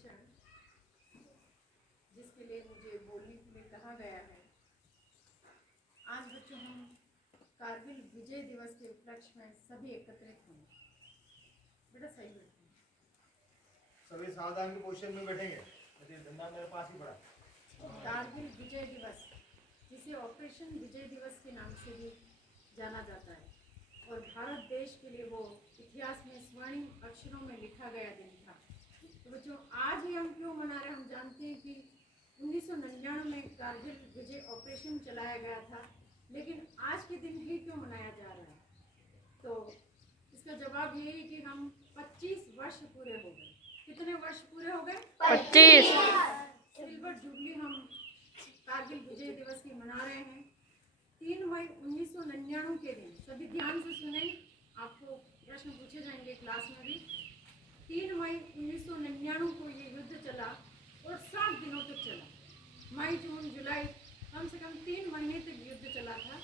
भाषण जिसके लिए मुझे बोलने के लिए कहा गया है। आज बच्चों हम कारगिल विजय दिवस के उपलक्ष्य में सभी एकत्रित हैं। बेटा सही बैठे, सभी सावधान की पोजीशन में बैठेंगे। डंडा मेरे पास ही पड़ा। कारगिल विजय दिवस जिसे ऑपरेशन विजय दिवस के नाम से भी जाना जाता है और भारत देश के लिए वो इतिहास में स्वर्णिम अक्षरों में लिखा गया दिन था। तो बच्चों आज ही हम क्यों मना रहे हैं? हम जानते हैं कि 1999 में कारगिल विजय ऑपरेशन चलाया गया था, लेकिन आज के दिन ही क्यों मनाया जा रहा है? तो इसका जवाब ये है कि हम 25 वर्ष पूरे हो गए। कितने वर्ष पूरे हो गए? 25। सिल्वर जुबली हम कारगिल विजय दिवस की मना रहे हैं। 3 मई 1999 के दिन, सभी ध्यान से सुने, आपको प्रश्न पूछे जाएंगे क्लास में भी। 3 मई 1999 को ये युद्ध चला और 7 दिनों तक चला। मई, जून, जुलाई, कम से कम 3 महीने तक युद्ध चला था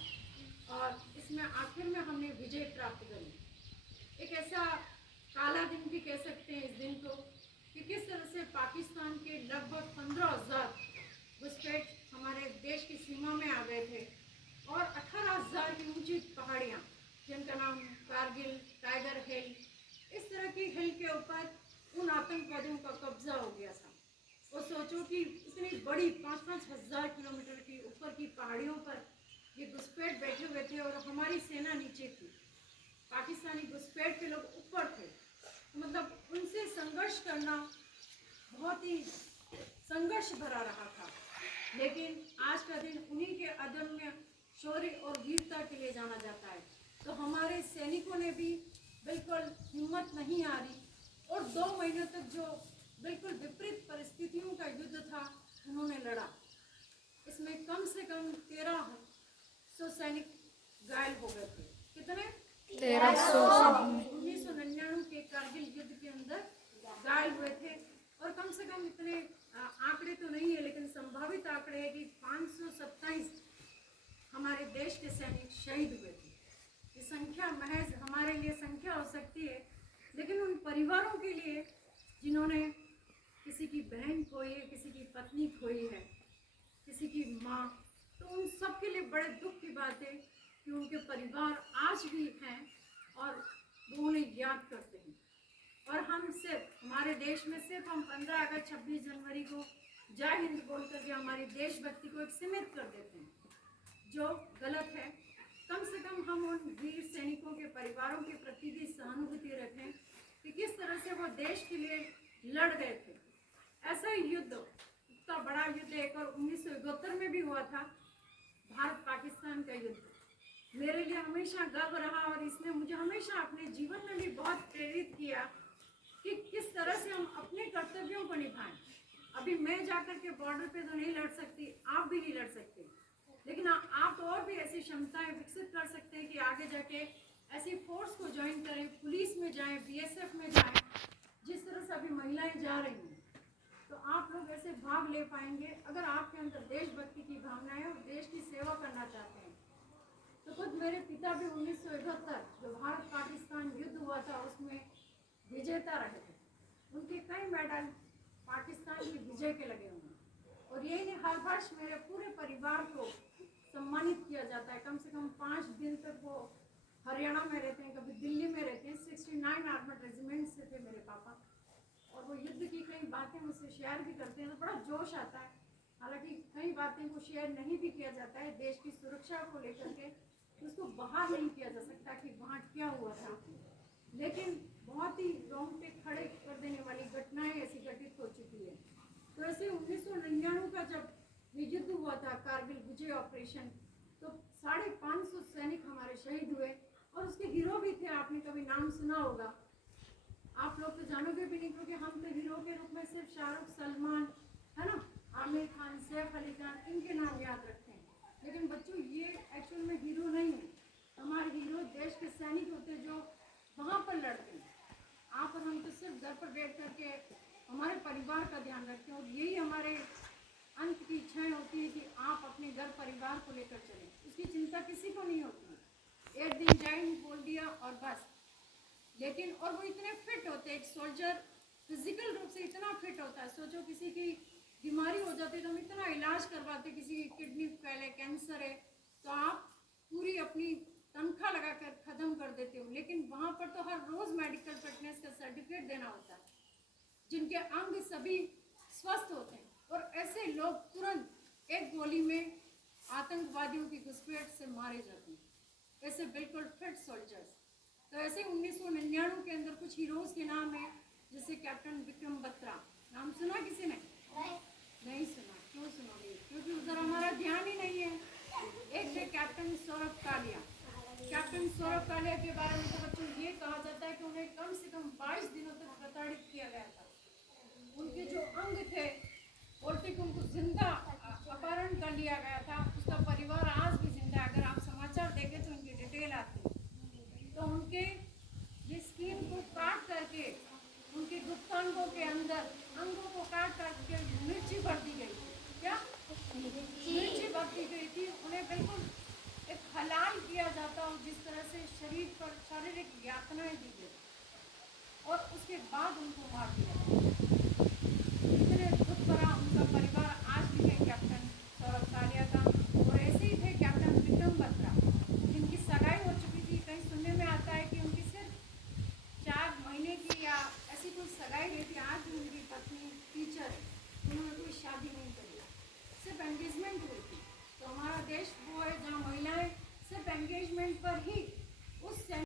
और इसमें आखिर में हमने विजय प्राप्त करी। एक ऐसा काला दिन भी कह सकते हैं इस दिन को कि किस तरह से पाकिस्तान के लगभग 15,000 घुसपैठ हमारे देश की सीमा में आ गए थे और 18,000 की ऊंची पहाड़ियाँ जिनका नाम कारगिल, टाइगर हिल, इस तरह की हिल के ऊपर उन आतंकवादियों का कब्जा हो गया था। और सोचो कि इतनी बड़ी 5-5 हज़ार किलोमीटर की ऊपर की पहाड़ियों पर ये घुसपैठ बैठे हुए थे और हमारी सेना नीचे थी। पाकिस्तानी घुसपैठ के लोग ऊपर थे। मतलब उनसे संघर्ष करना बहुत ही संघर्ष भरा रहा था। लेकिन आज का दिन उन्हीं के अदम्य शौर्य और वीरता के लिए जाना जाता है। तो हमारे सैनिकों ने भी बिल्कुल हिम्मत नहीं हारी और 2 महीनों तक जो बिल्कुल विपरीत परिस्थितियों का युद्ध था उन्होंने लड़ा। इसमें कम से कम 1300 सैनिक घायल हो गए थे। कितने? 1300। 1999 के कारगिल युद्ध के अंदर घायल हुए थे और कम से कम इतने आंकड़े तो नहीं है, लेकिन संभावित आंकड़े है कि 527 हमारे देश के सैनिक शहीद हुए थे। ये संख्या महज हमारे लिए संख्या हो सकती है, लेकिन उन परिवारों के लिए जिन्होंने किसी की बहन खोई है, किसी की पत्नी खोई है, किसी की माँ, तो उन सब के लिए बड़े दुख की बात है कि उनके परिवार आज भी हैं और वो उन्हें याद करते हैं। और हम सिर्फ हमारे देश में सिर्फ हम 15 अगस्त 26 जनवरी को जय हिंद बोल करके हमारी देशभक्ति को एक सीमित कर देते हैं, जो गलत है। कम से कम हम उन वीर सैनिकों के परिवारों के प्रति भी सहानुभूति रखें कि किस तरह से वो देश के लिए लड़ गए थे। ऐसा ही युद्ध, इतना बड़ा युद्ध एक और 1971 में भी हुआ था, भारत पाकिस्तान का युद्ध। मेरे लिए हमेशा गर्व रहा और इसने मुझे हमेशा अपने जीवन में भी बहुत प्रेरित किया कि किस तरह से हम अपने कर्तव्यों को निभाएं। अभी मैं जाकर के बॉर्डर पे तो नहीं लड़ सकती, आप भी नहीं लड़ सकते, लेकिन आप तो और भी ऐसी क्षमताएं विकसित कर सकते हैं कि आगे जाके ऐसी फोर्स को ज्वाइन करें, पुलिस में जाएं, बीएसएफ में जाएं। जिस तरह से अभी महिलाएं जा रही हैं, तो आप लोग ऐसे भाग ले पाएंगे अगर आपके अंदर देशभक्ति की भावना है और देश की सेवा करना चाहते हैं। तो खुद मेरे पिता भी 1971 जो भारत पाकिस्तान युद्ध हुआ था उसमें विजेता रहे थे। उनके कई मेडल पाकिस्तान की विजय के लगे हुए हैं और यही नहीं, हर वर्ष मेरे पूरे परिवार को सम्मानित किया जाता है। कम से कम 5 दिन तक वो हरियाणा में रहते हैं, कभी दिल्ली में रहते हैं। 69 आर्मर्ड रेजिमेंट से थे मेरे पापा और वो युद्ध की कई बातें मुझसे शेयर भी करते हैं तो बड़ा जोश आता है। हालांकि कई बातें को शेयर नहीं भी किया जाता है देश की सुरक्षा को लेकर के, उसको बाहर नहीं किया जा सकता कि वहाँ क्या हुआ था, लेकिन बहुत ही रोंगटे खड़े कर देने वाली घटनाएं ऐसी घटित हो चुकी है। तो ऐसे 1999 का जब ये युद्ध हुआ था कारगिल विजय ऑपरेशन, तो 550 सैनिक हमारे शहीद हुए और उसके हीरो भी थे। आपने कभी नाम सुना होगा, आप लोग तो जानोगे भी नहीं क्योंकि हम तो हीरो के रूप में सिर्फ शाहरुख, सलमान, है ना, आमिर खान, सैफ अली खान, इनके नाम याद रखते हैं। लेकिन बच्चों ये एक्चुअल में हीरो नहीं है। हमारे हीरो देश के सैनिक होते हैं जो वहाँ पर लड़ते हैं। आप और हम तो सिर्फ घर पर बैठ करके हमारे परिवार का ध्यान रखते हैं और यही हमारे अंत की इच्छाएं होती है कि आप अपने घर परिवार को लेकर चलें। उसकी चिंता किसी को नहीं होती है। एक दिन जय हिंद बोल दिया और बस। लेकिन और वो इतने फिट होते हैं, एक सोल्जर फिजिकल रूप से इतना फिट होता है। सोचो किसी की बीमारी हो जाती है तो हम इतना इलाज करवाते, किसी की किडनी फेल है, कैंसर है, तो आप पूरी अपनी तनख्वाह लगाकर खत्म कर देते हो, लेकिन वहाँ पर तो हर रोज मेडिकल फिटनेस का सर्टिफिकेट देना होता है, जिनके अंग सभी स्वस्थ होते हैं। और ऐसे लोग तुरंत एक गोली में आतंकवादियों की घुसपैठ से मारे जाते हैं, ऐसे बिल्कुल फिट सोल्जर्स। तो ऐसे 1999 के अंदर कुछ हीरोज के नाम है, जैसे कैप्टन विक्रम बत्रा। नाम सुना किसी ने? नहीं सुना। क्यों सुनोगे? क्योंकि उधर हमारा ध्यान ही नहीं है। एक थे कैप्टन सौरभ कालिया। कैप्टन सौरभ कालिया के बारे में तो बच्चों ये कहा जाता है कि उन्हें कम से कम 22 दिनों तक प्रताड़ित किया गया था। उनके जो अंग थे पॉलिटिक, उनको जिंदा अपहरण कर लिया गया था। उसका परिवार आज भी जिंदा है। अगर आप समाचार देखें तो उनकी डिटेल आती है। तो उनके ये स्किन को काट करके उनके गुप्तांगों के अंदर अंगों को काट करके मिर्ची भर दी गई थी। क्या मिर्ची भर दी गई थी? उन्हें बिल्कुल एक हलाल किया जाता और जिस तरह से शरीर पर शारीरिक यातनाएं दी गई और उसके बाद उनको मार दिया गया। इतने दुख भरा उनका परिवार आज भी है कैप्टन सौरभ कालिया का। और ऐसे ही थे कैप्टन विक्रम बत्रा, जिनकी सगाई हो चुकी थी। कहीं सुनने में आता है कि उनकी सिर्फ 4 महीने की या ऐसी कोई सगाई हुई थी। आज भी उनकी पत्नी टीचर है, उन्होंने कोई शादी नहीं करी, सिर्फ एंगेजमेंट हुई थी। तो हमारा देश वो है जहाँ महिलाएं सिर्फ एंगेजमेंट पर ही उस